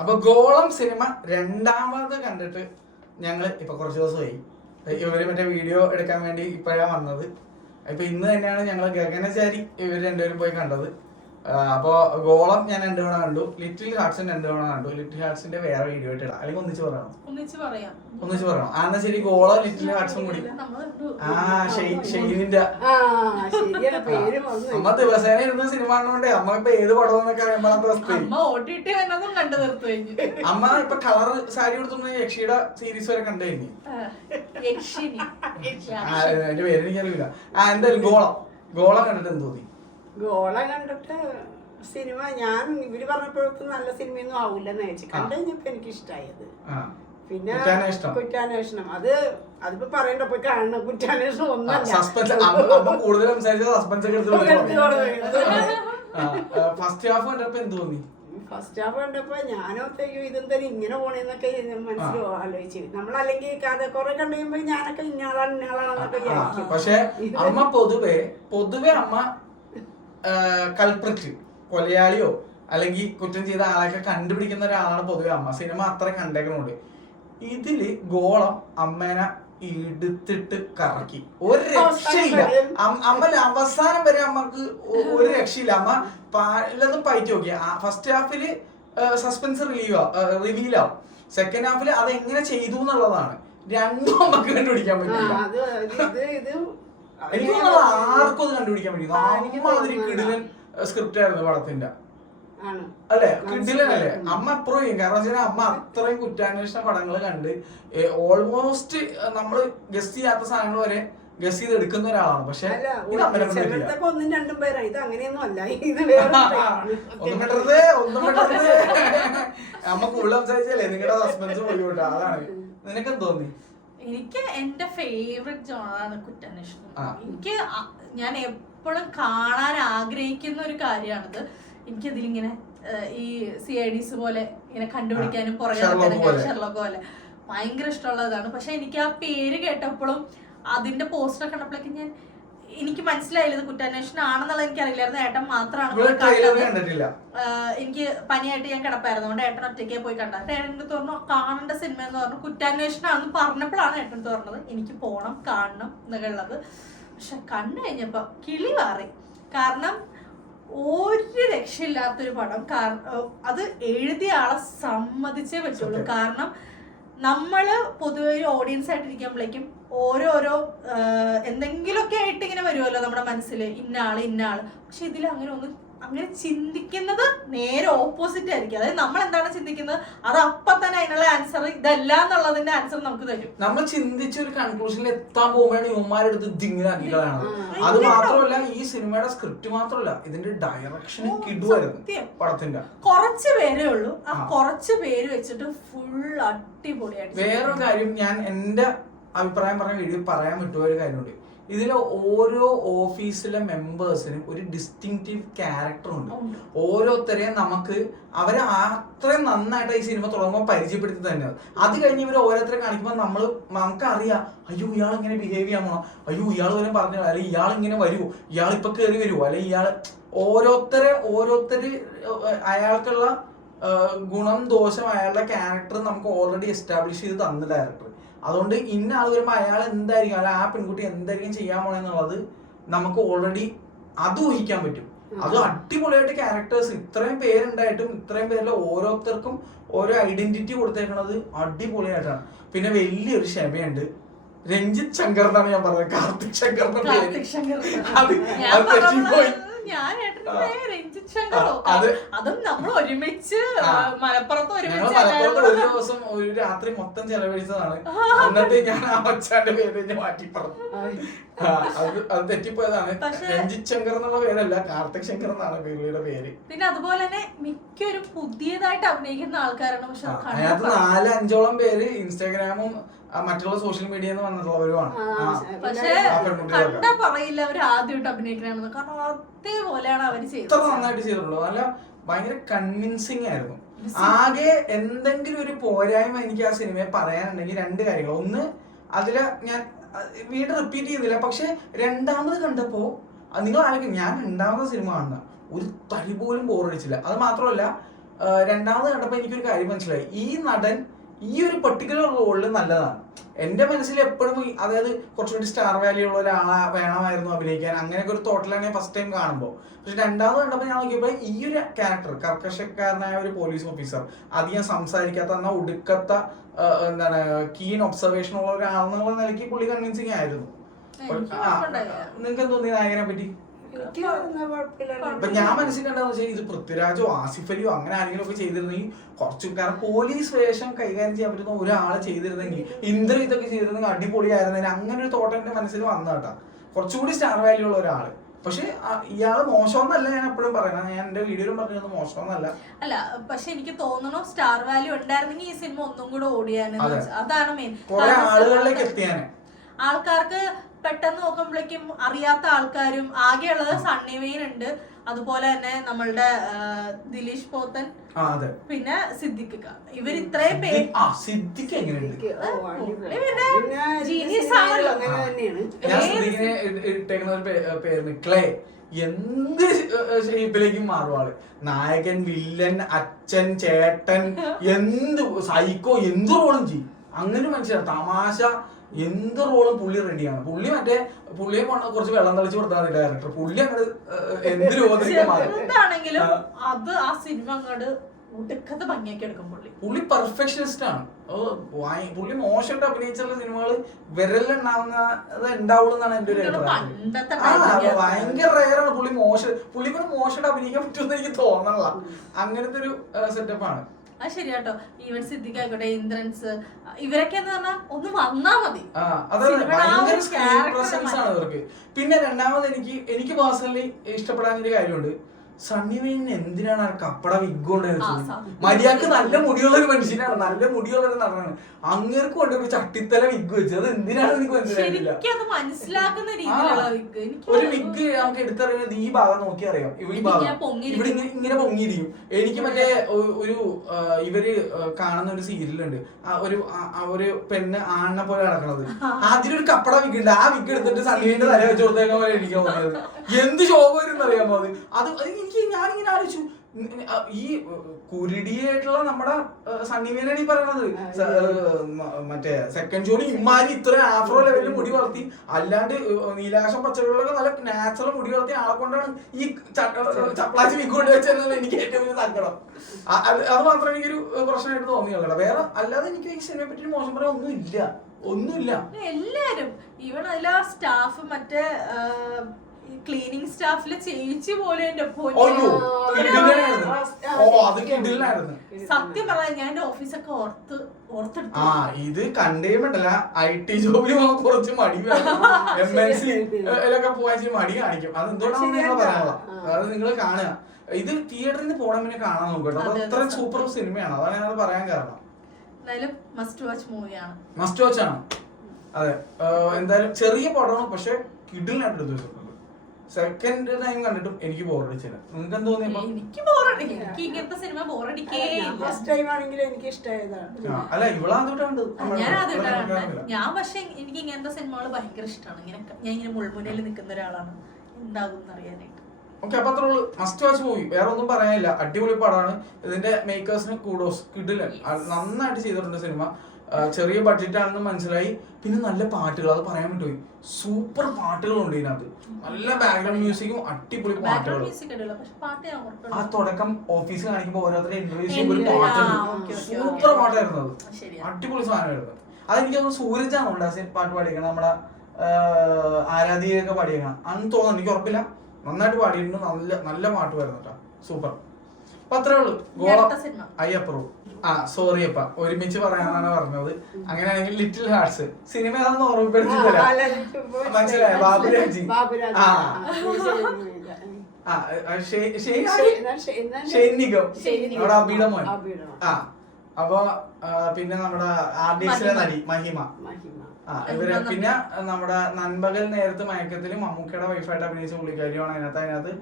അപ്പൊ ഗോളം സിനിമ രണ്ടാമത് കണ്ടിട്ട് ഞങ്ങൾ ഇപ്പൊ കുറച്ച് ദിവസമായി. ഇവര് മറ്റേ വീഡിയോ എടുക്കാൻ വേണ്ടി ഇപ്പോഴാണ് വന്നത്. ഇപ്പൊ ഇന്ന് തന്നെയാണ് ഞങ്ങൾ ഗഗനചാരി ഇവർ രണ്ടുപേരും പോയി കണ്ടത്. അപ്പൊ ഗോളം ഞാൻ 2 തവണ കണ്ടു, ലിറ്റിൽ ഹാർട്ട്സിന് 2 തവണ കണ്ടു. ലിറ്റിൽ ഹാർട്ട്സിന്റെ വേറെ വീഡിയോ ആയിട്ട് ഇടാം, അല്ലെങ്കിൽ ഒന്നിച്ച് പറയാം. എന്നാ ശരി, ഗോളം ലിറ്റിൽ ഹാർട്ട്സും കൂടി. ഷെയ്നിന്റെ അമ്മ ദിവസേന ഇരുന്ന് സിനിമ കാണുന്നോണ്ടേ അമ്മ ഇപ്പൊ ഏത് പടം എന്നൊക്കെ അറിയുമ്പോഴത്തെ അമ്മ ഇപ്പൊ കളർ സാരി കൊടുത്തുന്ന യക്ഷിയുടെ സീരീസ് വരെ കണ്ടു കഴിഞ്ഞു. എന്റെ പേര് എനിക്കറിയില്ല. എന്തായാലും ഗോളം കണ്ടിട്ട് എന്ത് തോന്നി? ഗോളം കണ്ടിട്ട് സിനിമ ഞാൻ ഇവര് പറഞ്ഞപ്പോഴൊക്കെ നല്ല സിനിമയൊന്നും ആവൂലെന്ന് വെച്ച് കണ്ടു കഴിഞ്ഞപ്പോ എനിക്ക് ഇഷ്ടായത്. പിന്നെ കുറ്റാന്വേഷണം അതിപ്പോ പറയണ്ട, പോയി കാണണം. കുറ്റാന്വേഷണം ഒന്നല്ല, ഫസ്റ്റ് ഹാഫ് കണ്ടപ്പോ എന്ത് തോന്നി? ഫസ്റ്റ് ഹാഫ് കണ്ടപ്പോ ഞാനൊത്തേക്കും ഇതെന്താ ഇങ്ങനെ പോണേന്നൊക്കെ മനസ്സിൽ ആലോചിച്ചു. നമ്മളല്ലെങ്കിൽ കഥ കുറെ കണ്ടു കഴിയുമ്പോ ഞാനൊക്കെ ഇന്നാളാണെന്നൊക്കെ വിചാരിക്കും. പക്ഷെ അമ്മ പൊതുവെ അമ്മ കൾപ്രിറ്റ്, കൊലയാളിയോ അല്ലെങ്കിൽ കുറ്റം ചെയ്ത ആളെയൊക്കെ കണ്ടുപിടിക്കുന്ന ഒരാളാണ് പൊതുവെ അമ്മ. സിനിമ അത്ര കണ്ടേക്കണുണ്ട്. ഇതില് ഗോളം അമ്മേനെ എടുത്തിട്ട് കറക്കി, ഒരു രക്ഷയില്ല. അമ്മ അവസാനം വരെ അമ്മക്ക് ഒരു രക്ഷയില്ല. അമ്മ എല്ലാതും പയറ്റി നോക്കിയ ഫസ്റ്റ് ഹാഫില് സസ്പെൻസ് റിവീലാവും, സെക്കൻഡ് ഹാഫില് അത് എങ്ങനെ ചെയ്തു എന്നുള്ളതാണ്. രണ്ടും അമ്മക്ക് കണ്ടുപിടിക്കാൻ പറ്റില്ല. എനിക്ക് ആർക്കും അത് കണ്ടുപിടിക്കാൻ പറ്റില്ല. അമ്മാതിരി കിടിലൻ സ്ക്രിപ്റ്റ് ആയിരുന്നു പടത്തിന്റെ, അല്ലെ? കിടിലനല്ലേ? അമ്മ അപ്രൂവ് ചെയ്യും. കാരണം വെച്ചാൽ അമ്മ അത്രയും കുറ്റാന്വേഷണ പടങ്ങൾ കണ്ട് ഓൾമോസ്റ്റ് നമ്മള് ഗസ്റ്റ് ചെയ്യാത്ത സാധനങ്ങൾ വരെ ഗസ് ചെയ്ത് എടുക്കുന്ന ഒരാളാണ്. പക്ഷെ ഒന്നും രണ്ടും പേരാണ്, ഇത് അങ്ങനെയൊന്നും അല്ല. ഒന്നും പെട്ടത് അമ്മ കൂടുതൽ സംസാരിച്ചല്ലേ നിങ്ങളുടെ സസ്പെൻസ് പോയിക്കോട്ടെ. അതാണ്. നിനക്കെന്ത് തോന്നി? എനിക്ക് എന്റെ ഫേവറേറ്റ് ജോണറാണ് കുറ്റാന്വേഷണം. എനിക്ക് ഞാൻ എപ്പോഴും കാണാൻ ആഗ്രഹിക്കുന്ന ഒരു കാര്യമാണിത്. എനിക്കതിലിങ്ങനെ ഈ CIDs പോലെ ഇങ്ങനെ കണ്ടുപിടിക്കാനും പുറകെ ഷെർലോക്ക് പോലെ ഭയങ്കര ഇഷ്ടമുള്ളതാണ്. പക്ഷെ എനിക്ക് ആ പേര് കേട്ടപ്പോഴും അതിന്റെ പോസ്റ്റർ കണ്ടപ്പോഴേക്കും എനിക്ക് മനസ്സിലായില്ല ഇത് കുറ്റാന്വേഷണം ആണെന്നുള്ളത് എനിക്കറിയില്ലായിരുന്നു. ഏട്ടൻ മാത്രമാണ്. എനിക്ക് പനിയായിട്ട് ഞാൻ കിടപ്പായിരുന്നു, അതുകൊണ്ട് ഏട്ടൻ ഒറ്റയ്ക്ക് പോയി കണ്ടത്. ഏട്ടൻ്റെ തോന്നുന്നു കാണേണ്ട സിനിമ എന്ന് പറഞ്ഞു കുറ്റാന്വേഷണമാണെന്ന് പറഞ്ഞപ്പോഴാണ് ഏട്ടൻ തോന്നുന്നത് എനിക്ക് പോണം കാണണം എന്നൊക്കെ ഉള്ളത്. പക്ഷെ കണ്ടു കഴിഞ്ഞപ്പോ കിളി മാറി. കാരണം ഒരു രക്ഷയില്ലാത്തൊരു പടം. അത് എഴുതിയ ആളെ സമ്മതിച്ചേ പറ്റുള്ളൂ. കാരണം നമ്മള് പൊതുവെ ഒരു ഓഡിയൻസ് ആയിട്ടിരിക്കുമ്പോഴേക്കും ഓരോരോ എന്തെങ്കിലുമൊക്കെ ആയിട്ട് ഇങ്ങനെ വരുമല്ലോ നമ്മുടെ മനസ്സിൽ, ഇന്ന ആള്. പക്ഷെ ഇതിൽ അങ്ങനെ ചിന്തിക്കുന്നത് നേരെ ഓപ്പോസിറ്റ് ആയിരിക്കും. അതായത് നമ്മൾ എന്താണ് ചിന്തിക്കുന്നത് അത് അപ്പൊ തന്നെ അതിനുള്ള ആൻസർ ഇതല്ല എന്നുള്ളതിന്റെ ആൻസർ നമുക്ക് തരും. നമ്മൾ ചിന്തിച്ച ഒരു കൺക്ലൂഷനിൽ എത്താൻ പോകുമ്പോഴാണ് യുവമാരെടുത്ത് ദിങ്ങനെ ആക്കികളാണ്. അത് മാത്രമല്ല, ഈ സിനിമയുടെ സ്ക്രിപ്റ്റ് മാത്രമല്ല, ഇതിന്റെ ഡയറക്ഷൻ കിടുവായിരുന്നു പടത്തിന്റെ. കുറച്ച് പേരേ ഉള്ളൂ, ആ കുറച്ച് പേര് വെച്ചിട്ട് ഫുൾ അടിപൊളിയായിട്ട്. വേറൊരു കാര്യം, ഞാൻ എന്റെ അഭിപ്രായം പറഞ്ഞ വീഡിയോ പറയാൻ വിട്ടുപോയ ഒരു കാര്യമുണ്ട്. ഇതിലെ ഓരോ ഓഫീസിലെ മെമ്പേഴ്സിനും ഒരു ഡിസ്റ്റിങ്റ്റീവ് ക്യാരക്ടർ ഉണ്ട്. ഓരോരുത്തരെയും അവരെ അത്രയും നന്നായിട്ട് ഈ സിനിമ തുടങ്ങുമ്പോൾ പരിചയപ്പെടുത്തി തന്നെ. അത് കഴിഞ്ഞ് ഇവർ ഓരോരുത്തരെ കാണിക്കുമ്പോൾ നമുക്കറിയാം, അയ്യോ ഇയാൾ ഇങ്ങനെ ബിഹേവ് ചെയ്യാൻ പോണോ, അയ്യോ ഇയാൾ വരും പറഞ്ഞു, അല്ലെങ്കിൽ ഇയാൾ ഇങ്ങനെ വരുമോ, ഇയാൾ ഇപ്പൊ കയറി വരുമോ, അല്ലെങ്കിൽ ഇയാൾ ഓരോരുത്തര് അയാൾക്കുള്ള ഗുണം ദോഷം അയാളുടെ ക്യാരക്ടർ നമുക്ക് ഓൾറെഡി എസ്റ്റാബ്ലിഷ് ചെയ്ത് തന്ന ഡയറക്ടർ. അതുകൊണ്ട് ഇന്ന ആൾ വരുമ്പോൾ അയാൾ എന്തായിരിക്കും, അല്ല ആ പെൺകുട്ടി എന്തായിരിക്കും ചെയ്യാൻ പോണെന്നുള്ളത് നമുക്ക് ഓൾറെഡി അത് ഊഹിക്കാൻ പറ്റും. അത് അടിപൊളിയായിട്ട് ക്യാരക്ടേഴ്സ് ഇത്രയും പേരുണ്ടായിട്ടും ഇത്രയും പേരിൽ ഓരോരുത്തർക്കും ഓരോ ഐഡന്റിറ്റി കൊടുത്തേക്കണത് അടിപൊളിയായിട്ടാണ്. പിന്നെ വലിയൊരു ക്ഷമയുണ്ട്. രഞ്ജിത്ത് ശങ്കർ എന്നാണ് ഞാൻ പറഞ്ഞത്, കാർത്തിക് ശങ്കറിന്റെ പേര്. അതും നമ്മൾ ഒരുമിച്ച് മലപ്പുറത്ത് ഒരു ദിവസം ഒരു രാത്രി മൊത്തം ചെലവഴിച്ചതാണ്. എന്നിട്ട് ഞാൻ ആ അച്ഛന്റെ പേര് മാറ്റി പറഞ്ഞു. അത് തെറ്റിപ്പോയതാണ്. രഞ്ജിത്ത് ശങ്കർ എന്നുള്ള പേരല്ല, കാർത്തിക് ശങ്കർ എന്നാണ് പേരുടെ പേര്. പിന്നെ അതുപോലെ തന്നെ മിക്കവരും പുതിയതായിട്ട് അഭിനയിക്കുന്ന ആൾക്കാരാണ്. പക്ഷെ അതിനകത്ത് 4-5ഓളം പേര് ഇൻസ്റ്റാഗ്രാമും മറ്റുള്ള സോഷ്യൽ മീഡിയ വന്നിട്ടുള്ളവരുമാണ്. പക്ഷെ കണ്ടാ പറയില്ല അവര് ആദ്യമായിട്ട് അഭിനയിക്കണമെന്ന്. കാരണം അതേപോലെയാണ് അവര് ചെയ്തത്. അത്ര നന്നായിട്ട് ചെയ്തിട്ടുള്ളൂ. നല്ല ഭയങ്കര കൺവിൻസിങ് ആയിരുന്നു. ആകെ എന്തെങ്കിലും ഒരു പോരായ്മ എനിക്ക് ആ സിനിമയെ പറയാനുണ്ടെങ്കിൽ 2 കാര്യങ്ങൾ. ഒന്ന്, അതില് ഞാൻ വീണ്ടും റിപ്പീറ്റ് ചെയ്യുന്നില്ല, പക്ഷെ രണ്ടാമത് കണ്ടപ്പോ നിങ്ങൾ ആലോചിക്കും, ഞാൻ രണ്ടാമത്തെ സിനിമ കാണുന്ന ഒരു തരി പോലും ബോറടിച്ചില്ല. അത് മാത്രമല്ല, രണ്ടാമത് കണ്ടപ്പോൾ എനിക്കൊരു കാര്യം മനസ്സിലായി, ഈ നടൻ ഈ ഒരു പെർട്ടിക്കുലർ റോളിൽ നല്ലതാണ്. എൻ്റെ മനസ്സിൽ എപ്പോഴും അതായത് കുറച്ചുകൂടി സ്റ്റാർ വാല്യൂ ഉള്ള ഒരാളെ വേണമായിരുന്നു അഭിനയിക്കാൻ, അങ്ങനെയൊക്കെ ഒരു തോട്ടിലാണ് ഞാൻ ഫസ്റ്റ് ടൈം കാണുമ്പോൾ. പക്ഷെ രണ്ടാമത് കണ്ടപ്പോൾ ഞാൻ നോക്കിയപ്പോൾ ഈ ഒരു ക്യാരക്ടർ, കർക്കശക്കാരനായ ഒരു പോലീസ് ഓഫീസർ, അധികം സംസാരിക്കാത്ത, എന്നാൽ ഒടുക്കത്ത എന്താണ് കീൻ ഒബ്സർവേഷൻ ഉള്ള ഒരാളെന്നുള്ള നിലയ്ക്ക് പുള്ളി കൺവിൻസിങ് ആയിരുന്നു. നിങ്ങൾക്ക് തോന്നി നായകനെ പറ്റി? അപ്പൊ ഞാൻ മനസ്സിൽ കണ്ടെന്ന് വെച്ചാൽ ഇത് പൃഥ്വിരാജോ ആസിഫ് അലിയോ അങ്ങനെ ആരെങ്കിലും ഒക്കെ ചെയ്തിരുന്നെങ്കിൽ കുറച്ചും, കാരണം പോലീസ് വേഷം കൈകാര്യം ചെയ്യാൻ പറ്റുന്ന ഒരാളെ ചെയ്തിരുന്നെങ്കിൽ, ഇന്ദ്ര ഇതൊക്കെ ചെയ്തിരുന്നെങ്കിൽ അടിപൊളിയായിരുന്നതിന് അങ്ങനെ ഒരു തോട്ട് എന്റെ മനസ്സിൽ വന്നേട്ടാ. കുറച്ചുകൂടി സ്റ്റാർ വാല്യൂ ഉള്ള ഒരാള്. പക്ഷെ ഇയാള് മോശമെന്നല്ല ഞാൻ എപ്പോഴും പറയുന്നത്, ഞാൻ എന്റെ വീഡിയോയിലും പറഞ്ഞത് മോശമെന്നല്ല. അല്ല, പക്ഷെ എനിക്ക് തോന്നുന്നു സ്റ്റാർ വാല്യൂ ഉണ്ടായിരുന്നെങ്കിൽ ഈ സിനിമ ഒന്നും കൂടെ ഓടിയാന്. അതാണ് മെയിൻ. കുറെ ആളുകളിലേക്ക് എത്തിയാനെ. ആൾക്കാർക്ക് പെട്ടെന്ന് നോക്കുമ്പോഴേക്കും അറിയാത്ത ആൾക്കാരും, ആകെയുള്ളത് സണ്ണി വെയിൻ ഉണ്ട്, അതുപോലെ തന്നെ നമ്മളുടെ ദിലീഷ് പോത്തൻ, പിന്നെ സിദ്ദിഖ്. ഇവർ ഇത്രയും പേര് എന്ത് ഷേപ്പിലേക്കും മാറുവാള്. നായകൻ, വില്ലൻ, അച്ഛൻ, ചേട്ടൻ, എന്ത് സൈക്കോ, എന്ത് റോളും ചെയ്യും. അങ്ങനെ മനുഷ്യരാണ്. തമാശ എന്ത് റോളും പുള്ളി റെഡിയാണ്. പുള്ളിയെ കുറച്ച് വെള്ളം തളിച്ച് കൊടുത്താൽ ഡയറക്ടർ, പുള്ളി അങ്ങോട്ട് എന്ത് രൂപത്തിലാണെങ്കിലും അത് ആ സിനിമ അങ്ങോട്ട് ഒടുക്കത്തെ ഭംഗിയാക്കി എടുക്കും. പുള്ളി പെർഫെക്ഷനിസ്റ്റ് ആണ്. പുള്ളി മോശമായിട്ട് അഭിനയിച്ചുള്ള സിനിമകൾ വിരലുണ്ടാവുന്നത് ഉണ്ടാവുള്ളൂ എന്നാണ് എന്റെ ഒരു അഭിപ്രായം. ഭയങ്കര റെയറാണ് പുള്ളി മോശമായിട്ട് അഭിനയിക്കാൻ പറ്റുമെന്ന് എനിക്ക് തോന്നണില്ല. അങ്ങനത്തെ ഒരു സെറ്റപ്പാണ്. അത് ശരിയാട്ടോ. ഈവൻ സിദ്ദിഖ് ആയിക്കോട്ടെ, ഇന്ദ്രൻസ്, ഇവരൊക്കെ എന്ന് പറഞ്ഞാൽ ഒന്ന് വന്നാ മതി. പിന്നെ രണ്ടാമത് എനിക്ക് പേഴ്സണലി ഇഷ്ടപ്പെടാൻ ഒരു കാര്യമുണ്ട്. സണ്ണി വെയിന് എന്തിനാണ് കപ്പട വിഗ് കൊണ്ട് മര്യാദക്ക് നല്ല മുടിയുള്ള ഒരു മനുഷ്യനാണ്, നല്ല മുടിയുള്ള ഒരു നടനാണ്, അങ്ങേർക്ക് കൊണ്ട് ഒരു ചട്ടിത്തല വിഗ് വെച്ചത്. അത് എന്തിനാണ് എനിക്ക് മനസ്സിലായില്ല. ഒരു വിഗ് നമുക്ക് എടുത്തറിയുന്നത് ഈ ഭാഗം നോക്കി അറിയാം. ഈ ഭാഗം ഇവിടെ ഇങ്ങനെ പൊങ്ങിയിരിക്കും. എനിക്ക് മറ്റേ ഇവര് കാണുന്ന ഒരു സീരിയലുണ്ട്, ഒരു പെണ്ണ് ആണിനെ പോലെ നടക്കണത്, അതിലൊരു കപ്പട വിഗ് ഉണ്ട്. ആ വിഗ് എടുത്തിട്ട് സണ്ണിയുടെ തല വെച്ച് കൊടുത്തേക്കാൻ പോലെ എനിക്ക് തോന്നിയത്. എന്ത് ശോഭ വരുന്ന അറിയാമോ അത്. ഞാനിങ്ങനെ ആലോചിച്ചു, ഈ കുരുടിയായിട്ടുള്ള നമ്മുടെ സണ്ണിമേനാണ് ഈ പറയണത്. മറ്റേ സെക്കൻഡ് ജോണി ഇമാരി ഇത്ര ആഫ്രോ ലെവലിൽ മുടി വളർത്തി, അല്ലാണ്ട് നീലാകാശം പച്ചക്കറികളൊക്കെ നല്ല നാച്ചുറൽ മുടി വളർത്തി ആളെ കൊണ്ടാണ് ഈ ചപ്ലാച്ചി വിക്കൊണ്ട് വെച്ചെന്നുള്ള എനിക്ക് ഏറ്റവും വലിയ സങ്കടം. അത് മാത്രമേ എനിക്കൊരു പ്രശ്നമായിട്ട് തോന്നിയുള്ളൂ. വേറെ അല്ലാതെ എനിക്ക് ഈ സിനിമയെ പറ്റി മോശം പറയാൻ ഒന്നുമില്ല. എല്ലാരും ഈവൻ അതിലെ സ്റ്റാഫ്, മറ്റേ ക്ലീനിങ് സ്റ്റാഫിലെ ചേച്ചി പോലെ സത്യം പറയാൻ ഞാൻ എന്റെ ഓഫീസൊക്കെ ഓർത്തെടുത്തു. ഇത് കണ്ടേമല്ല IT ജോബിൽ കുറച്ച് മടി MNC പോയാൽ മടി കാണിക്കും. അത് എന്തുകൊണ്ടാണെന്ന് നിങ്ങൾ പറയാനുള്ള, അത് നിങ്ങൾ കാണുക. ഇത് തിയേറ്ററിൽ നിന്ന് പോകണം, പിന്നെ കാണാൻ നോക്കട്ടോ. അത് അത്ര സൂപ്പർ സിനിമയാണ്, അതാണ് ഞാൻ പറയാൻ കാരണം. എന്തായാലും മസ്റ്റ് വാച്ച് മൂവിയാണ്. മസ്റ്റ് വാച്ച് ആണ്. അതെ, എന്തായാലും ചെറിയ പടമാണ്, പക്ഷെ കിഡിലിനായിട്ട് എടുത്തു വെച്ചിട്ടുണ്ട്. സെക്കൻഡ് ടൈം കണ്ടിട്ടും എനിക്ക് ബോറടിച്ചില്ല. നിങ്ങൾക്ക് എന്ത് തോന്നി? അല്ല, ഇവളാദ്യമായിട്ടാണ്. ഞാൻ പക്ഷെ എനിക്ക് ഇങ്ങനത്തെ സിനിമകൾ ഭയങ്കര ഇഷ്ടമാണ്. ഞാൻ ഇങ്ങനെ മുൾമുനയിൽ നിൽക്കുന്ന ഒരാളാണ്, എന്താകും അറിയാനായിട്ട്. ഓക്കെ, അപ്പൊ അത്ര മസ്റ്റ് വാച്ച് മൂവി, വേറെ ഒന്നും പറയാനില്ല. അടിപൊളി പടമാണ്. ഇതിന്റെ മേക്കേഴ്സിന് കൂഡോസ്. കിഡിലൻ, നന്നായിട്ട് ചെയ്തിട്ടുണ്ട് സിനിമ. ചെറിയ ബഡ്ജറ്റ് ആണെന്ന് മനസ്സിലായി. പിന്നെ നല്ല പാട്ടുകൾ, അത് പറയാൻ പറ്റുമോ, സൂപ്പർ പാട്ടുകളുണ്ട് ഇതിനകത്ത്. നല്ല ബാക്ക്ഗ്രൗണ്ട് മ്യൂസിക്കും അടിപൊളി പാട്ടുകളും. ആ തുടക്കം ഓഫീസിൽ കാണിക്കുമ്പോ ഓരോരുത്തരുടെ ഇന്റർവ്യൂ ചെയ്യുമ്പോൾ ഒരു പാട്ടുണ്ട്, സൂപ്പർ പാട്ടായിരുന്നു. അത് അടിപൊളി സാധനമായിരുന്നു. അതെനിക്ക് തോന്നുന്നു സൂരജാണ് പാട്ട് പാടിയേക്കണം, നമ്മുടെ ആരാധികയൊക്കെ പാടിയേക്കണം അന്ന് തോന്നുന്നു, എനിക്ക് ഉറപ്പില്ല. നന്നായിട്ട് പാടിയിട്ടുണ്ട്, നല്ല പാട്ട് വരുന്നു കേട്ടോ, സൂപ്പർ. അപ്പൊ അത്രേ ഉള്ളൂ. അയ്യപ്പുറവും സോറി അപ്പ ഒരുമിച്ച് പറയാനാണ് പറഞ്ഞത്. അങ്ങനെയാണെങ്കിൽ ലിറ്റിൽ ഹാർട്സ് സിനിമ ഏതാണെന്ന് ഓർമ്മപ്പെടുത്തില്ല, മനസ്സിലായ? ബാബുരാജി. ഷെയ്നികം, നമ്മുടെ അബിയുടെ മോൻ. അപ്പൊ പിന്നെ നമ്മുടെ RDXലെ നടി മഹിമ. ഇവര് പിന്നെ നമ്മുടെ നൻപകൽ നേരത്ത് മയക്കത്തില് മമ്മൂക്കയുടെ വൈഫായിട്ട് അഭിനയിച്ച പുള്ളിക്കാരിയാണ് അതിനകത്ത്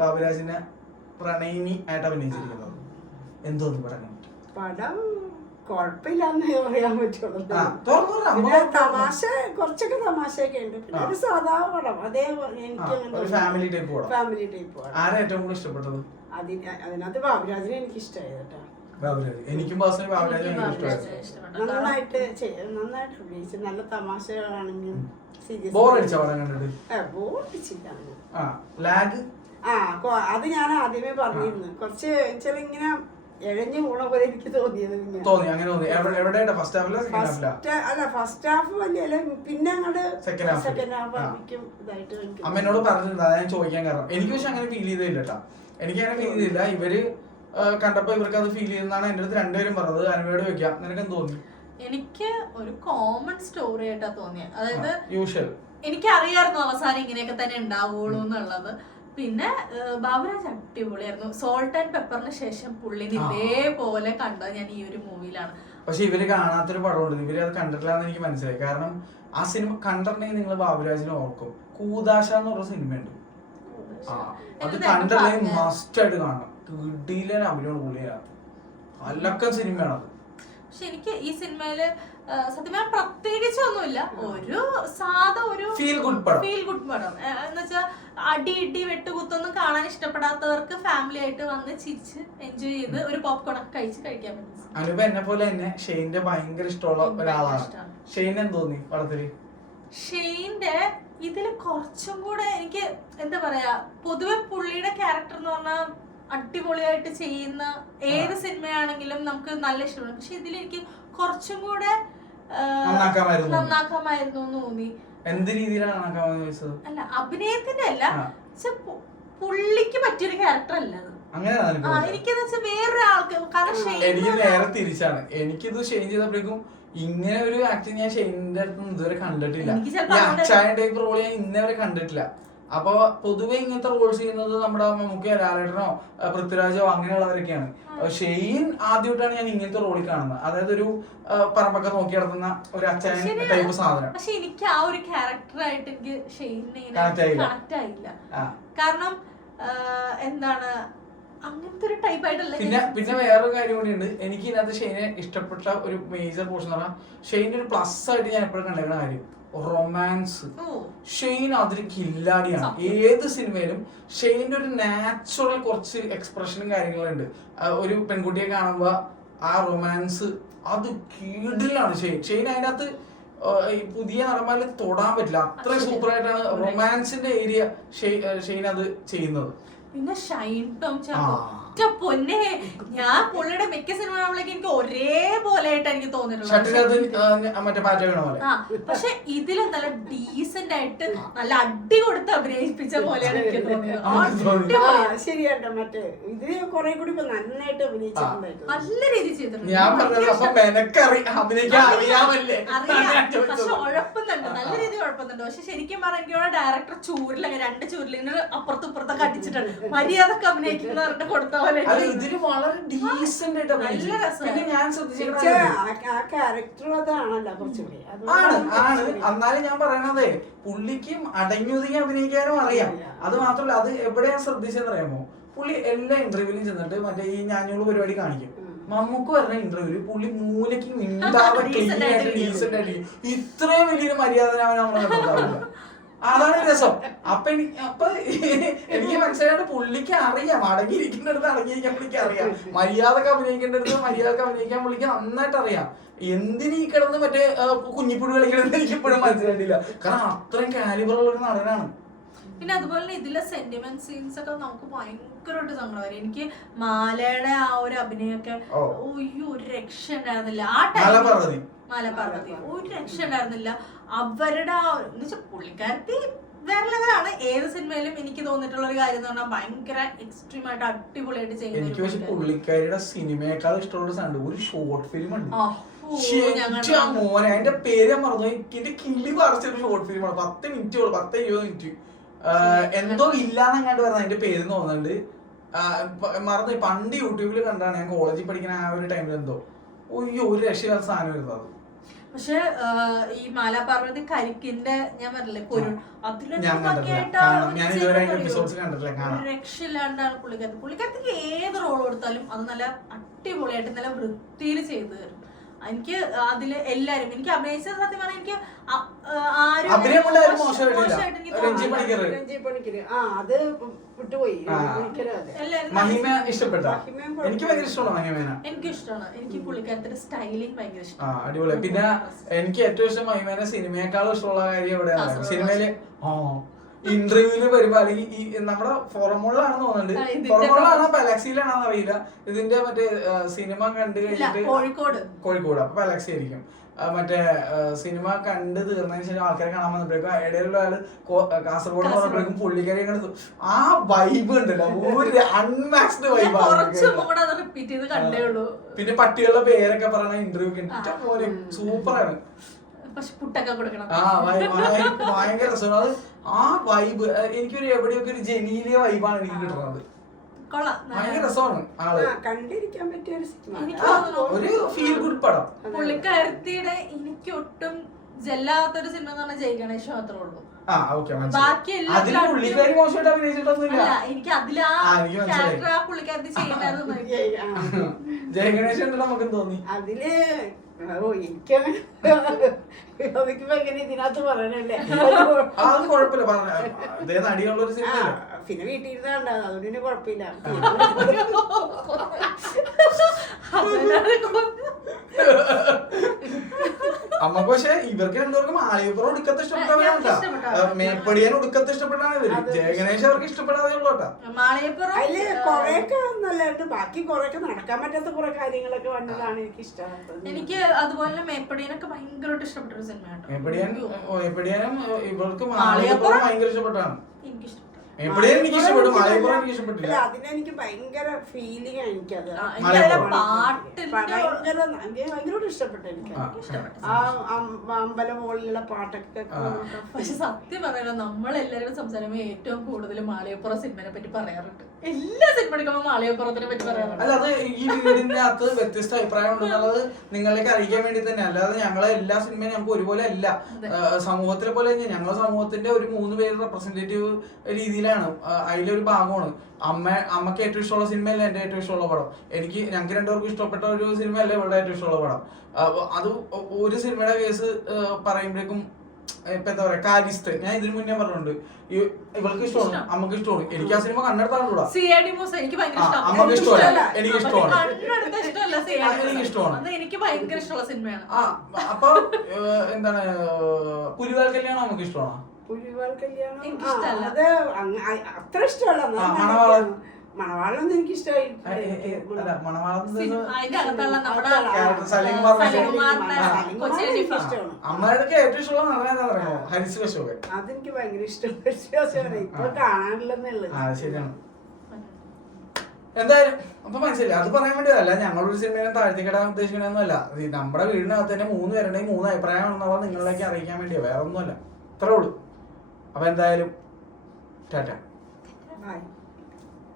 ബാബുരാജിനെ പ്രണയിനി ആയിട്ട് അഭിനയിച്ചിരിക്കുന്നത്. എന്തോന്ന് പറഞ്ഞു പടം കുഴപ്പമില്ലാന്ന് പറയാൻ പറ്റുള്ളൂ. തമാശ, കുറച്ചൊക്കെ തമാശയൊക്കെ ഉണ്ട്. പിന്നെ ഒരു സാധാ പടം, അതേ എനിക്ക് ഫാമിലി ടൈപ്പ് പടം. ഫാമിലി ടൈപ്പ് പടം. ആരാ ഏറ്റവും കൂടുതൽ ഇഷ്ടപ്പെട്ടത്? അതിനകത്ത് ബാബുരാജിനെ എനിക്ക് ഇഷ്ടമായത് കേട്ടോ. ബാബുരാജ് എനിക്കും പേഴ്സണലി ബാബുരാജ് നന്നായിട്ട് അഭിനയിച്ചു. നല്ല തമാശകളാണെങ്കിലും ബോറടിച്ച പടം കണ്ടിട്ട് ബോറടിച്ചില്ല. അത് ഞാൻ ആദ്യമേ പറഞ്ഞിരുന്നു. കുറച്ച് വെച്ചാൽ ഇങ്ങനെ എഴഞ്ഞു പോണ പോലെ എനിക്ക് തോന്നിയത്. ഫസ്റ്റ് ഹാഫ് വലിയ പിന്നെ അങ്ങോട്ട് സെക്കൻഡ് ഹാഫ് ഇതായിട്ട് അമ്മേനോട് പറഞ്ഞിട്ടുണ്ട്. അതാ ഞാൻ ചോദിക്കാൻ കാരണം. എനിക്ക് പക്ഷെ അങ്ങനെ ഫീൽ ചെയ്തില്ല കേട്ടോ. എനിക്ക് അങ്ങനെ ഫീൽ ചെയ്തില്ല. ഇവര് കണ്ടപ്പോ ഇവർക്ക് അത് ഫീൽ ചെയ്യുന്നതാണ് എന്റെ അടുത്ത് രണ്ടുപേരും പറഞ്ഞത്. അനുവയോട് ചോദിക്കാം, നിനക്ക് എന്ത് തോന്നി? എനിക്ക് ഒരു കോമൺ സ്റ്റോറി ആയിട്ടാ തോന്നിയത്. അതായത് യൂഷ്വൽ എനിക്കറിയായിരുന്നു അവസാനം ഇങ്ങനെയൊക്കെ തന്നെ ഉണ്ടാവുള്ളൂ എന്നുള്ളത്. പിന്നെ ബാബുരാജ് അടിപൊളിയായിരുന്നു. സോൾട്ട് ആൻഡ് പെപ്പറിന് ശേഷം പുള്ളിന് ഇതേപോലെ കണ്ടത് ഞാൻ ഈ ഒരു മൂവിയിലാണ്. പക്ഷെ ഇവര് കാണാത്തൊരു പടമുണ്ട്. ഇവര് അത് കണ്ടിട്ടില്ലാന്ന് എനിക്ക് മനസ്സിലായി. കാരണം ആ സിനിമ കണ്ടിട്ടുണ്ടെങ്കിൽ നിങ്ങൾ ബാബുരാജിനെ ഓർക്കും. കൂദാശ എന്ന് പറഞ്ഞ സിനിമയുണ്ട്. അത് കണ്ടിട്ടുണ്ടെങ്കിൽ മസ്റ്റ് ആയിട്ട് കാണണം. കിടിലൻ അഭിനയം പുള്ളിയാണ്. നല്ലൊക്കെ സിനിമയാണ് അത്. പക്ഷെ എനിക്ക് ഈ സിനിമയില് സത്യം പ്രത്യേകിച്ച് ഒന്നുമില്ല. ഒരു സാധാ ഒരു ഫീൽ ഗുഡ് പടം. എന്ന് വെച്ചാൽ അടി ഇടി വെട്ടുകുത്തൊന്നും കാണാൻ ഇഷ്ടപ്പെടാത്തവർക്ക് ഫാമിലി ആയിട്ട് വന്ന് ചിരിച്ച് എൻജോയ് ചെയ്ത് ഒരു പോപ്കോൺ ഒക്കെ കഴിക്കാൻ പറ്റും. അനുപ എന്നെ പോലെ തന്നെ ഷെയ്ന്റെ ഭയങ്കര ഇഷ്ടമുള്ള ഒരാളാണ്. ഷെയ്ൻ എന്ത് തോന്നി പടത്തില്? ഷെയ്ന്റെ ഇതില് കുറച്ചും കൂടെ എനിക്ക് എന്താ പറയാ, പൊതുവെ പുള്ളിയുടെ ക്യാരക്ടർ എന്ന് പറഞ്ഞാൽ അടിപൊളിയായിട്ട് ചെയ്യുന്ന ഏത് സിനിമയാണെങ്കിലും നമുക്ക് നല്ല ഇഷ്ടമാണ്. പക്ഷെ ഇതിലെനിക്ക് കുറച്ചും കൂടെ നന്നാക്കാമായിരുന്നു എന്ന് തോന്നി. എന്ത് രീതിയിലാണ് അല്ല അഭിനയത്തിന്റെ അല്ല, പുള്ളിക്ക് പറ്റിയൊരു ക്യാരക്ടർ അല്ല അത്. എനിക്കെന്ന് വെച്ചാൽ വേറൊരാൾക്ക്. കാരണം എനിക്ക് നേരെ തിരിച്ചാണ്. എനിക്കിത് ഷെയ്ൻ ചെയ്തപ്പോഴേക്കും ഇങ്ങനെ ഒരു ആക്ടിങ് ഞാൻ ഷെയ്നിന്റെ അടുത്ത് ഇതുവരെ കണ്ടിട്ടില്ല. അച്ചായ ടൈപ്പ് റോൾ ഞാൻ ഇന്നേവരെ കണ്ടിട്ടില്ല. അപ്പൊ പൊതുവെ ഇങ്ങനത്തെ റോൾസ് ചെയ്യുന്നത് നമ്മുടെ മമ്മൂക്കയോ ലാലേട്ടനോ പൃഥ്വിരാജോ അങ്ങനെയുള്ളവരൊക്കെയാണ്. ഷെയ്ൻ ആദ്യമായിട്ടാണ് ഞാൻ ഇങ്ങനത്തെ റോളിൽ കാണുന്നത്. അതായത് ഒരു പറമ്പൊക്കെ നോക്കി നടത്തുന്ന ഒരു അച്ഛൻ ടൈപ്പ് സാധനം. പക്ഷെ എനിക്ക് ആ ഒരു ക്യാരക്ടറായിട്ട് എനിക്ക് ഷെയ്നിനെ കണക്ട് ആയില്ല. കാരണം എന്താണ് അങ്ങനത്തെ ഒരു ടൈപ്പ് ആയിട്ടല്ല. പിന്നെ വേറൊരു കാര്യം കൂടിയുണ്ട്. എനിക്ക് ഇതിനകത്ത് ഷെയ്നെ ഇഷ്ടപ്പെട്ട ഒരു മേജർ പോർഷൻ എന്ന് പറഞ്ഞാൽ ഷെയ്ൻ്റെ ഒരു പ്ലസ് ആയിട്ട് ഞാൻ എപ്പോഴും കണ്ടേക്കുന്ന കാര്യം റൊമാൻസ്. ഷെയ്ൻ അതിൽ കില്ലാടിയാണ്. ഏത് സിനിമയിലും ഷെയ്ൻ്റെ ഒരു നാച്ചുറൽ കുറച്ച് എക്സ്പ്രഷനും കാര്യങ്ങളുണ്ട്. ഒരു പെൺകുട്ടിയെ കാണുമ്പോ ആ റൊമാൻസ് അത് കീഴിലാണ് ഷെയ്ൻ അതിനകത്ത് പുതിയ നടന്മാരിൽ തൊടാൻ പറ്റില്ല. അത്രയും സൂപ്പർ ആയിട്ടാണ് റൊമാൻസിന്റെ ഏരിയ ഷെയ്ൻ അത് ചെയ്യുന്നത്. പിന്നെ ഷൈൻ ടോം പൊന്നെ, ഞാൻ പുള്ളിയുടെ മിക്ക സിനിമകളിലേക്ക് എനിക്ക് ഒരേപോലെ ആയിട്ട് എനിക്ക് തോന്നിയിട്ടുള്ളത്. പക്ഷെ ഇതില് നല്ല ഡീസന്റ് ആയിട്ട് നല്ല അടി കൊടുത്ത് അഭിനയിപ്പിച്ച പോലെയാണ് എനിക്ക് തോന്നിയത്. ശരിയാട്ടോ. മറ്റേ ഇതില് കുറെ കൂടി നന്നായിട്ട് നല്ല രീതിയിൽ ചെയ്തിട്ടുണ്ട്. പക്ഷെ ഉഴപ്പുന്നുണ്ട്, നല്ല രീതിയിൽ ഉഴപ്പുന്നുണ്ട്. പക്ഷെ ശരിക്കും പറഞ്ഞാൽ എനിക്ക് ഡയറക്ടർ ചൂരിലൊക്കെ രണ്ട് ചൂരിലിങ്ങനെ അപ്പുറത്തും ഇപ്പുറത്തൊക്കെ അടിച്ചിട്ടുണ്ട്. മര്യാദക്ക് അഭിനയിക്കുന്നവരുടെ കൊടുത്ത ഇതില് വളരെ ഡീസന്റ് ആയിട്ട് പിന്നെ ഞാൻ എന്നാലും ഞാൻ പറയണതേ പുള്ളിക്കും അടങ്ങിയൊതുങ്ങി അഭിനയിക്കാനും അറിയാം. അത് മാത്രമല്ല, അത് എവിടെയാ ശ്രദ്ധിച്ചെന്ന് അറിയാമോ, പുള്ളി എല്ലാ ഇന്റർവ്യൂവിലും ചെന്നിട്ട് മറ്റേ ഈ ഞാഞ്ഞൂള് പരിപാടി കാണിക്കും. മമ്മൂക്ക് പറഞ്ഞ ഇന്റർവ്യൂല് പുള്ളി മൂലക്ക് മിണ്ടാതെ ഡീസന്റ് ആയിട്ട് ഇത്രയും വലിയൊരു മര്യാദ നമ്മളെ അതാണ് രസം. അപ്പൊ എനിക്ക് മനസ്സിലായിട്ട് പുള്ളിക്ക് അറിയാം അടങ്ങിയിരിക്കേണ്ടടുത്ത് അടങ്ങിയിരിക്കാൻ പുള്ളിക്ക് അറിയാം, മര്യാദക്ക് അഭിനയിക്കേണ്ടടുത്ത് മര്യാദക്ക് അഭിനയിക്കാൻ പുള്ളിക്ക് നന്നായിട്ട് അറിയാം. എന്തിനീ കിടന്ന് മറ്റേ കുഞ്ഞിപ്പുഴ കളിക്കണമെന്ന് എനിക്ക് ഇപ്പോഴും മനസ്സിലായിട്ടില്ല. കാരണം അത്രയും കാലിബർ ഉള്ള ഒരു നടനാണ്. പിന്നെ അതുപോലെ ഇതിലെ സെന്റിമെന്റ് സീൻസ് ഒക്കെ നമുക്ക് ഭയങ്കരമായിട്ട് സങ്കടം വരും. എനിക്ക് മാലയുടെ ആ ഒരു അഭിനയൊക്കെ ഒരു രക്ഷ ഉണ്ടായിരുന്നില്ല. ആ ടൈം മാലപാർവതി ഒരു രക്ഷ ഉണ്ടായിരുന്നില്ല. അവരുടെ പുള്ളിക്കാരത്തി വേറെ ലെവലാണ്. ഏത് സിനിമയിലും എനിക്ക് തോന്നിയിട്ടുള്ള ഒരു കാര്യം എന്ന് പറഞ്ഞാൽ ഭയങ്കര എക്സ്ട്രീം ആയിട്ട് അടിപൊളിയായിട്ട് ചെയ്യുന്നത്. എനിക്ക് പക്ഷെ പുള്ളിക്കാരിയുടെ സിനിമയെക്കാൾ ഇഷ്ടമുള്ള സാധനം ഒരു ഷോർട്ട് ഫിലിം ഉണ്ട്. മോനെ അതിന്റെ പേര് ഞാൻ മറന്നു. എന്റെ കിളി പറിച്ചൊരു ഷോർട്ട് ഫിലിമാണ്. 10 മിനിറ്റ് 10-20 മിനിറ്റ് എന്തോ ഇല്ലാന്നെങ്ങാണ്ട് പറഞ്ഞ അതിന്റെ പേര് തോന്നുന്നുണ്ട്. മറന്നു. പണ്ട് യൂട്യൂബിൽ കണ്ടാണ് ഞാൻ കോളേജിൽ പഠിക്കുന്ന ആ ഒരു ടൈമിൽ എന്തോ ഒരു രക്ഷയില്ലാത്ത സാധനം വരുന്നത്. പക്ഷെ ഈ മാലാപാർവതി കരിക്കിന്റെ ഞാൻ പറഞ്ഞില്ലേ രക്ഷയില്ലാണ്ടാണ് പുള്ളിക്കാരത്തിക്ക് ഏത് റോൾ കൊടുത്താലും അത് നല്ല അടിപൊളിയായിട്ട് നല്ല വൃത്തിയിൽ ചെയ്തു തരും. എനിക്ക് അതില് എല്ലാരും എനിക്ക് അഭിനയിച്ച സത്യം പറഞ്ഞാൽ എനിക്ക് ആരും അഭിനയമുള്ളവരും മോശമായിട്ട് എനിക്ക് രഞ്ജി തോന്നിയില്ല. പണിക്കർ. രഞ്ജി പണിക്കര് അത് വിട്ടുപോയി. എല്ലാരും മഹിമ ഇഷ്ടപ്പെട്ട? എനിക്ക് ഭയങ്കര ഇഷ്ടമാണ് മഹിമേന. എനിക്ക് ഇഷ്ടമാണ്. എനിക്ക് പുള്ളിക്കാരത്തിന്റെ സ്റ്റൈലിംഗ് ഭയങ്കര ഇഷ്ടമാണ്. അടിപൊളി. പിന്നെ എനിക്ക് ഏറ്റവും ഇഷ്ടം മഹിമേന സിനിമയെക്കാളും ഇഷ്ടമുള്ള കാര്യം എവിടെയാണ് സിനിമയില് ഇന്റർവ്യൂല് വരുമ്പോ അല്ലെങ്കിൽ ഈ നമ്മുടെ ഫോറമോളിലാണെന്ന് തോന്നുന്നുണ്ട്, ഫോറമോളിലാണോ പലാക്സിയിലാണോന്ന് അറിയില്ല. ഇതിന്റെ മറ്റേ സിനിമ കണ്ടു കഴിഞ്ഞിട്ട് കോഴിക്കോട്, അപ്പൊ പലാക്സി ആയിരിക്കും. മറ്റേ സിനിമ കണ്ട് തീർന്നതിന് ശേഷം ആൾക്കാരെ കാണാൻ വന്നപ്പോഴേക്കും ഇടയിലുള്ള ആള് കാസർഗോഡ് പറഞ്ഞപ്പോഴേക്കും പുള്ളിക്കാരി കണ്ടു ആ വൈബ് ഉണ്ടല്ലോ, ഒരു അൺമാക്സ്ഡ് വൈബാണ്. പിന്നെ പട്ടികളുടെ പേരൊക്കെ പറയണ ഇന്റർവ്യൂ കണ്ടിട്ട് പോലെ സൂപ്പറാണ്. ഭയങ്കര രസമാണ് അത്. ആ വൈബ് എനിക്കൊരു എവിടെയൊക്കെ ഒരു ജനീലിയ വൈബാണ് എനിക്ക് കിട്ടുന്നത്. ഭയങ്കര രസമാണ് ആള്, കണ്ടിരിക്കാൻ പറ്റിയ ഒരു ഫീൽ ഗുഡ് പടം. പുള്ളിക്കാരത്തിയുടെ എനിക്ക് ഒട്ടും ജല്ലാത്തൊരു സിനിമ എന്ന് പറഞ്ഞാൽ ജയ ഗണേഷ് മാത്രമേ ഉള്ളൂ. ബാക്കി എനിക്ക് അതിൽ ആ ക്യാരക്ടർ ആ പുള്ളിക്കാരത്തി ചെയ്യണ്ടായിരുന്നു. ജയ ഗണേഷ് നമുക്ക് തോന്നി അതില് ഇതിനകത്ത് പറയണല്ലേ. പിന്നെ വീട്ടിൽ ഇരുന്നാണ്ട് അതുകൊണ്ട് പിന്നെ കുഴപ്പമില്ല. അമ്മക്ക് പക്ഷെ ഇവർക്ക് രണ്ടുപേർക്കും ആലയപ്പുറം ഒടുക്കത്തെ ഇഷ്ടപ്പെട്ടാണ്, മേപ്പടിയാൻ ഒടുക്കത്തെ ഇഷ്ടപ്പെട്ടാണ് ഇവര്. ജയഗണേഷ് അവർക്ക് ഇഷ്ടപ്പെടാതെ ഉള്ളൂട്ടാ. അതില് കൊറേയൊക്കെ നല്ലതായിട്ട് ബാക്കി കൊറേയൊക്കെ നടക്കാൻ പറ്റാത്ത കുറെ കാര്യങ്ങളൊക്കെ വന്നതാണ് എനിക്ക് ഇഷ്ടപ്പെട്ടത്. എനിക്ക് അതുപോലെ മേപ്പടിയനൊക്കെ ഭയങ്കരമായിട്ട് ഇഷ്ടപ്പെട്ട ഒരു സിനിമ. മേപ്പടിയാനും ഇവർക്ക് ആലയപ്പുറം ഭയങ്കര ഇഷ്ടപ്പെട്ടാണ്. എനിക്കിഷ്ടം എനിക്ക് ഇഷ്ടപ്പെട്ടു, മാലയപ്പുറം എനിക്ക് ഇഷ്ടപ്പെട്ടില്ല. അതിനെനിക്ക് ഭയങ്കര ഫീലിംഗ് ആണ് എനിക്കത്. ഭയങ്കരമായിട്ട് ഇഷ്ടപ്പെട്ടു എനിക്ക് ആ അമ്പലം മുകളിലുള്ള പാട്ടൊക്കെ. പക്ഷെ സത്യം പറയാലോ, നമ്മളെല്ലാവരും സംസാരിക്കുമ്പോൾ ഏറ്റവും കൂടുതൽ മാലയപ്പുറം സിനിമയെ പറ്റി പറയാറുണ്ട്. എല്ലാ സിനിമ എടുക്കുമ്പോൾ മാലയപ്പുറത്തിനെ പറ്റി പറയാറുണ്ട്. അല്ല, അത് ഈ വീടിന്റെ അകത്ത് വ്യത്യസ്ത അഭിപ്രായം ഉണ്ടെന്നുള്ളത് നിങ്ങളിലേക്ക് അറിയിക്കാൻ വേണ്ടി തന്നെ. അല്ലാതെ ഞങ്ങളെ എല്ലാ സിനിമയും ഞങ്ങൾക്ക് ഒരുപോലെ അല്ല. സമൂഹത്തിലെ പോലെ ഞങ്ങളെ സമൂഹത്തിന്റെ ഒരു 3 പേര് റെപ്രസെന്റേറ്റീവ് രീതിയിലാണ്. അതിലൊരു ഭാഗമാണ്. അമ്മക്ക് ഏറ്റവും ഇഷ്ടമുള്ള സിനിമയല്ല എന്റെ ഏറ്റവും ഇഷ്ടമുള്ള പടം. ഞങ്ങൾക്ക് രണ്ടുപേർക്കും ഇഷ്ടപ്പെട്ട ഒരു സിനിമയല്ല ഇവളുടെ ഏറ്റവും ഇഷ്ടമുള്ള പടം. അത് ഒരു സിനിമയുടെ കേസ് പറയുമ്പോഴേക്കും ഇപ്പൊ എന്താ പറയാ, കാര്യസ്ഥ ഞാൻ ഇതിനു മുന്നേ പറഞ്ഞിട്ടുണ്ട്. ഇവൾക്ക് ഇഷ്ടമാണ്, അമ്മക്ക് ഇഷ്ടമാണ്. എനിക്ക് ആ സിനിമ കണ്ണെടുത്താണൂടാ. അമ്മക്ക് ഇഷ്ടമല്ല, എനിക്ക് ഇഷ്ടമാണ്. എനിക്ക് ഇഷ്ടമാണ്. എനിക്ക് ഭയങ്കര ഇഷ്ടമുള്ള സിനിമയാണ്. അപ്പൊ എന്താണ്, പുലിവാൽ കല്യാണം നമുക്ക് ഇഷ്ടമാണോ? പുലിവാൽ കല്യാണം അത് അത്ര ഇഷ്ടമല്ല. മണവാളൊന്നും എനിക്ക് ഇഷ്ടമായിട്ടില്ല. അമ്മയുടെ ഏറ്റവും ഇഷ്ടമുള്ള നടനാ ഹരിസ് കശ്യപ്. അതെനിക്ക് ഭയങ്കര ഇഷ്ടമാണ്. ഇപ്പൊ കാണാനില്ലെന്നുള്ളത്. ശരിയാണ്. എന്തായാലും അപ്പൊ മനസ്സിലായി, അത് പറയാൻ വേണ്ടി അല്ല ഞങ്ങളൊരു സിനിമയെ താഴ്ത്തിക്കിടാൻ ഉദ്ദേശിക്കണമെന്നല്ല. നമ്മുടെ വീടിനകത്ത് തന്നെ 3 പേരുടെയും 3 അഭിപ്രായമാണെന്നുള്ളത് നിങ്ങളിലേക്ക് അറിയിക്കാൻ വേണ്ടിയാ, വേറെ ഒന്നുമല്ല. ഇത്രേ ഉള്ളൂ. അപ്പൊ എന്തായാലും ടാറ്റ.